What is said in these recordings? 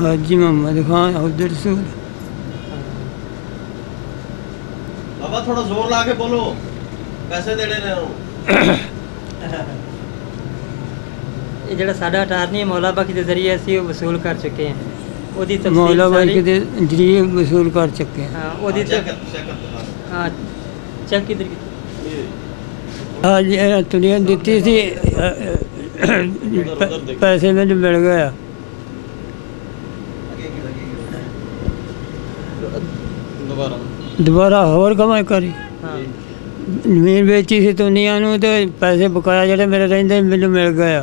हाजी मोहम्मद खान अब्दुल रसूल। बाबा थोड़ा जोर ला के बोलो, पैसे देने रहे हो। ਇਹ ਜਿਹੜਾ ਸਾਡਾ ਅਟਾਰਨੀ ਮੌਲਾ ਬਖਸ਼ ਦੇ ਜ਼ਰੀਏ ਅਸੀਂ ਉਹ ਵਸੂਲ ਕਰ ਚੁੱਕੇ ਹਾਂ, ਉਹਦੀ ਤਫਸੀਲ मौला भाई ਸਾਰੀ के जरिए वसूल कर चुके हैं। ਹਾਂ ਉਹਦੀ ਹਾਂ ਚੈੱਕ ਕਿਧਰ ਕੀਤਾ आज दुनिया दी थी पैसे मैंने मिल गया। दोबारा होर कमाई करी ਹਾਂ ਜ਼ਮੀਨ ਵੇਚੀ ਸੀ ਦੁਨੀਆ ਨੂੰ ਤੇ ਪੈਸੇ ਬਕਾਇਆ ਜਿਹੜੇ ਮੇਰੇ ਰਹਿੰਦੇ ਮੈਨੂੰ ਮਿਲ ਗਿਆ।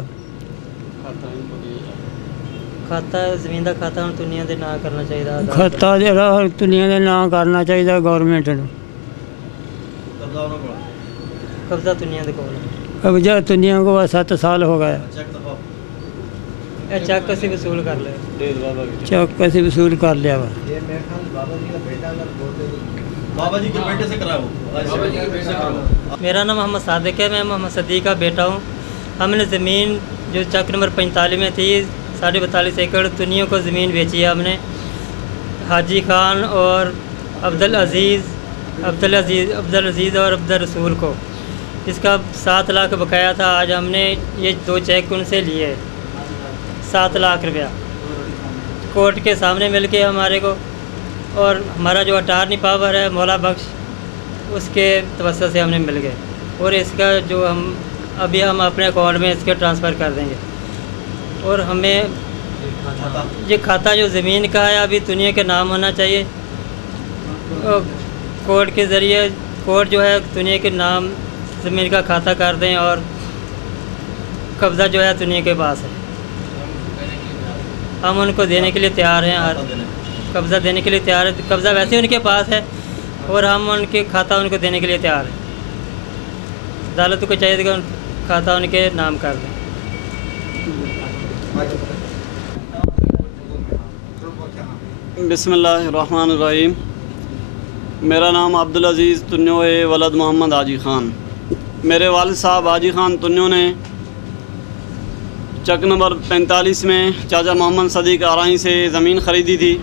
ਖਾਤਾ ਜ਼ਮੀਨ ਦਾ ਖਾਤਾ ਹੁਣ ਦੁਨੀਆ ਦੇ ਨਾਂ ਕਰਨਾ ਚਾਹੀਦਾ ਖਾਤਾ ਜਿਹੜਾ ਦੁਨੀਆ ਦੇ ਨਾਂ ਕਰਨਾ ਚਾਹੀਦਾ ਗੌਰਮੈਂਟ ਨੂੰ। ਕਬਜ਼ਾ ਦੁਨੀਆ ਦੇ ਕੋਲ ਹੈ। कब्जा दुनिया को 7 साल हो गया। ਇਹ ਚੱਕ ਅਸੀਂ ਵਸੂਲ ਕਰ ਲਿਆ। चौक कैसे वसूल कर लिया वा। बाबा जी के बेटे से कराओ। मेरा नाम मोहम्मद सादिक है, मैं मोहम्मद सदीक का बेटा हूँ। हमने ज़मीन जो चक नंबर 45 में थी 42.5 एकड़ दुनिया को ज़मीन बेची है हमने हाजी खान और अब्दुल अजीज़ और अब्दुल रसूल को। इसका 7 लाख बकाया था। आज हमने ये 2 चेक उनसे लिए 7 लाख रुपया कोर्ट के सामने मिल के हमारे को, और हमारा जो अटारनी पावर है मौला बख्श उसके तवस्सुल से हमने मिल गए, और इसका जो हम अपने अकाउंट में इसके ट्रांसफ़र कर देंगे। और हमें ये खाता जो ज़मीन का है अभी दुनिया के नाम होना चाहिए। कोर्ट के ज़रिए कोर्ट जो है दुनिया के नाम ज़मीन का खाता कर दें, और कब्ज़ा जो है दुनिया के पास है। हम उनको देने के लिए तैयार हैं, कब्ज़ा देने के लिए तैयार है। कब्ज़ा वैसे उनके पास है और हम उनके खाता उनको देने के लिए तैयार हैं। अदालत को चाहिए कि खाता उनके नाम कर दें। बिस्मिल्लाहिर्रहमानिर्रहीम। मेरा नाम अब्दुल अजीज़ तुन्यो है, वलद मोहम्मद हाजी ख़ान। मेरे वालिद साहब हाजी ख़ान तुन्यो ने चक नंबर 45 में चाचा मोहम्मद सदीक आराही से ज़मीन ख़रीदी थी।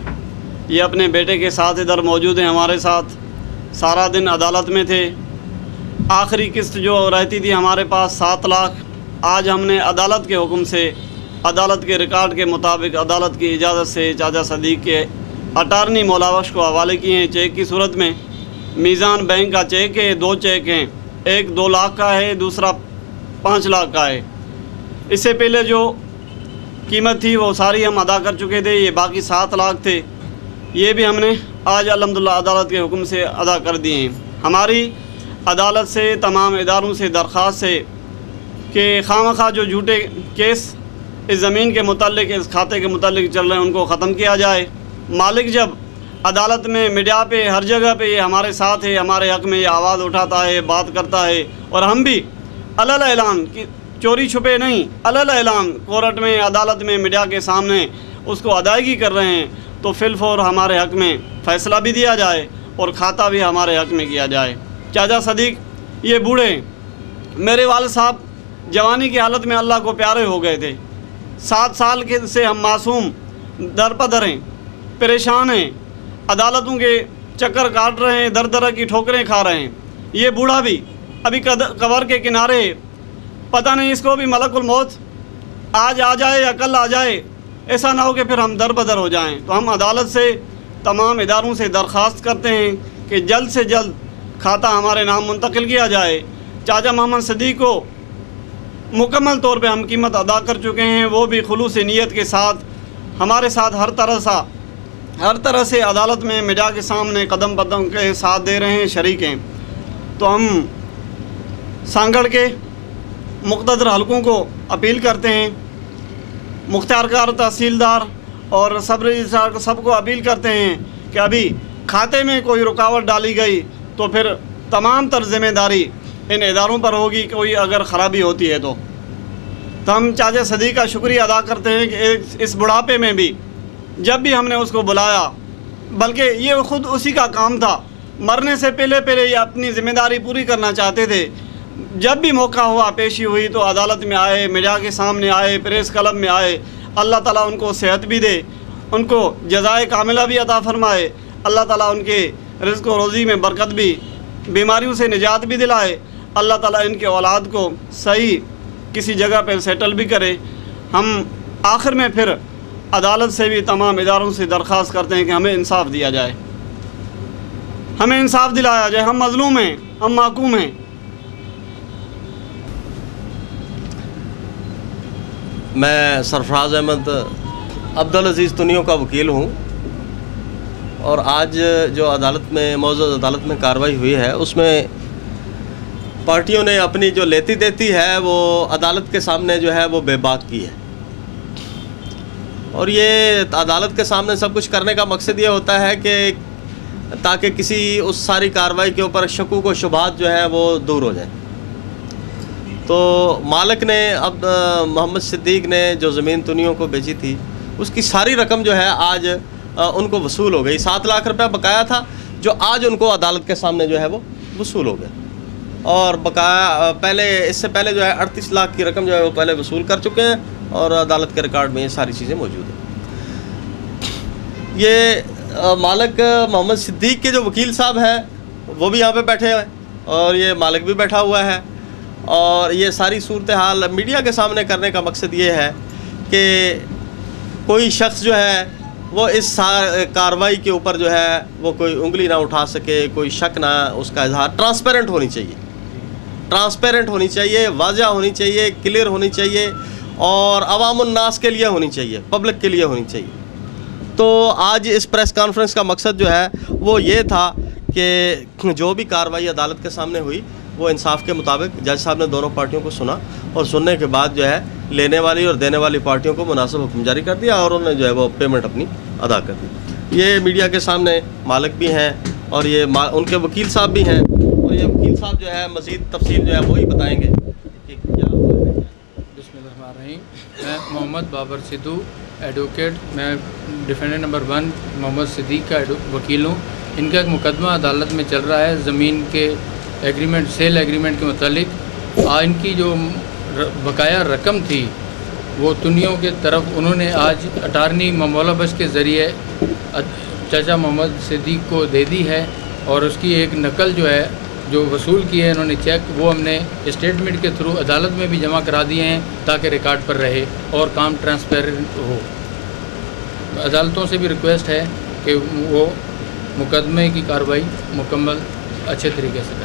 ये अपने बेटे के साथ इधर मौजूद हैं हमारे साथ। सारा दिन अदालत में थे। आखिरी किस्त जो रहती थी हमारे पास 7 लाख, आज हमने अदालत के हुक्म से, अदालत के रिकॉर्ड के मुताबिक, अदालत की इजाज़त से चाचा सदीक के अटारनी मौला बख्श को हवाले किए हैं चेक की सूरत में। मीज़ान बैंक का चेक है, 2 चेक हैं, एक 2 लाख का है, दूसरा 5 लाख का है। इससे पहले जो कीमत थी वो सारी हम अदा कर चुके थे, ये बाकी 7 लाख थे, ये भी हमने आज अल्हम्दुलिल्लाह अदालत के हुक्म से अदा कर दिए हैं। हमारी अदालत से, तमाम इदारों से दरख्वास्त है कि खामखा जो झूठे केस इस ज़मीन के मुतालिक, इस खाते के मुतालिक चल रहे हैं, उनको ख़त्म किया जाए। मालिक जब अदालत में, मीडिया पे, हर जगह पे ये हमारे साथ है, हमारे हक़ में ये आवाज़ उठाता है, बात करता है, और हम भी अलल ऐलान कि चोरी छुपे नहीं, अलल ऐलान कोर्ट में, अदालत में, मीडिया के सामने उसको अदायगी कर रहे हैं, तो फिलफौर हमारे हक़ में फ़ैसला भी दिया जाए और खाता भी हमारे हक़ में किया जाए। चाचा सदीक ये बूढ़े, मेरे वालिद साहब जवानी की हालत में अल्लाह को प्यारे हो गए थे। 7 साल के से हम मासूम दर पदर हैं, परेशान हैं, अदालतों के चक्कर काट रहे हैं, दर दर की ठोकरें खा रहे हैं। ये बूढ़ा भी अभी कबर के किनारे है, पता नहीं इसको भी मलकुल मौत आज आ जाए या कल आ जाए, ऐसा ना हो कि फिर हम दर बदर हो जाएं। तो हम अदालत से, तमाम इदारों से दरख्वास्त करते हैं कि जल्द से जल्द खाता हमारे नाम मुंतकिल किया जाए। चाचा मोहम्मद सदीक को मुकम्मल तौर पे हम कीमत अदा कर चुके हैं, वो भी खुलूस नीयत के साथ हमारे साथ हर तरह से अदालत में, मीडिया के सामने कदम कदम के साथ दे रहे हैं, शरीक हैं। तो हम सांगड़ के मुक़्तदर हलकों को अपील करते हैं, मुख्तियारकार तहसीलदार और सब रजिस्ट्रार को, सबको अपील करते हैं कि अभी खाते में कोई रुकावट डाली गई तो फिर तमाम तर ज़िम्मेदारी इन इदारों पर होगी, कोई अगर ख़राबी होती है तो हम चाचा सदीक का शुक्रिया अदा करते हैं कि इस बुढ़ापे में भी जब भी हमने उसको बुलाया, बल्कि ये ख़ुद उसी का काम था, मरने से पहले ये अपनी ज़िम्मेदारी पूरी करना चाहते थे। जब भी मौका हुआ, पेशी हुई तो अदालत में आए, मीडिया के सामने आए, प्रेस क्लब में आए। अल्लाह ताला उनको सेहत भी दे, ان کو جزائے کاملہ بھی عطا فرمائے، اللہ تعالیٰ ان کے رزق و روزی میں برکت بھی، بیماریوں سے نجات بھی دلائے، اللہ تعالیٰ ان کے اولاد کو صحیح کسی جگہ پہ سیٹل بھی کرے۔ ہم آخر میں پھر عدالت سے بھی تمام اداروں سے درخواست کرتے ہیں کہ ہمیں انصاف دیا جائے، ہمیں انصاف دلایا جائے، ہم مظلوم ہیں، ہم محکوم ہیں۔ میں سرفراز احمد عبدالعزیز تنیوں کا وکیل ہوں، اور آج جو عدالت میں معزز عدالت میں کارروائی ہوئی ہے اس میں پارٹیوں نے اپنی جو لیتی دیتی ہے وہ عدالت کے سامنے جو ہے وہ بے باک کی ہے، اور یہ عدالت کے سامنے سب کچھ کرنے کا مقصد یہ ہوتا ہے کہ تاکہ کسی اس ساری کارروائی کے اوپر شکوک و شبہات جو ہے وہ دور ہو جائیں۔ تو مالک نے اب محمد صدیق نے جو زمین تنیوں کو بیچی تھی اس کی ساری رقم جو ہے آج ان کو وصول ہو گئی۔ 7 لاکھ روپے بقایا تھا جو آج ان کو عدالت کے سامنے جو ہے وہ وصول ہو گیا، اور بقایا پہلے اس سے پہلے جو ہے 38 لاکھ کی رقم جو ہے وہ پہلے وصول کر چکے ہیں، اور عدالت کے ریکارڈ میں یہ ساری چیزیں موجود ہیں۔ یہ مالک محمد صدیق کے جو وکیل صاحب ہیں وہ بھی یہاں پہ بیٹھے ہیں، اور یہ مالک بھی بیٹھا ہوا ہے، اور یہ ساری صورتحال میڈیا کے سامنے کرنے کا مقصد یہ ہے کہ کوئی شخص جو ہے وہ اس کارروائی کے اوپر جو ہے وہ کوئی انگلی نہ اٹھا سکے، کوئی شک نہ اس کا اظہار۔ ٹرانسپیرنٹ ہونی چاہیے، ٹرانسپیرنٹ ہونی چاہیے، واضح ہونی چاہیے، کلیئر ہونی چاہیے، اور عوام الناس کے لیے ہونی چاہیے، پبلک کے لیے ہونی چاہیے۔ تو آج اس پریس کانفرنس کا مقصد جو ہے وہ یہ تھا کہ جو بھی کارروائی عدالت کے سامنے ہوئی وہ انصاف کے مطابق جج صاحب نے دونوں پارٹیوں کو سنا، اور سننے کے بعد جو ہے لینے والی اور دینے والی پارٹیوں کو مناسب حکم جاری کر دیا، اور انہوں نے جو ہے وہ پیمنٹ اپنی ادا کر دی۔ یہ میڈیا کے سامنے مالک بھی ہیں، اور یہ ان کے وکیل صاحب بھی ہیں، اور یہ وکیل صاحب جو ہے مزید تفصیل جو ہے وہی بتائیں گے کہ کیا ہوا ہے۔ بسم اللہ الرحمن الرحیم۔ میں محمد بابر سدھو ایڈوکیٹ، میں ڈیفینڈنٹ نمبر 1 محمد صدیق کا وکیل ہوں۔ ان کا ایک مقدمہ عدالت میں چل رہا ہے زمین کے ایگریمنٹ، سیل ایگریمنٹ کے متعلق۔ ان کی جو بقایا رقم تھی وہ تنیوں کے طرف انہوں نے آج اٹارنی ممولا بخش کے ذریعے چچا محمد صدیق کو دے دی ہے، اور اس کی ایک نقل جو ہے جو وصول کی ہے انہوں نے چیک، وہ ہم نے اسٹیٹمنٹ کے تھرو عدالت میں بھی جمع کرا دیے ہیں تاکہ ریکارڈ پر رہے اور کام ٹرانسپیرنٹ ہو۔ عدالتوں سے بھی ریکویسٹ ہے کہ وہ مقدمے کی کارروائی مکمل اچھے طریقے سے کریں۔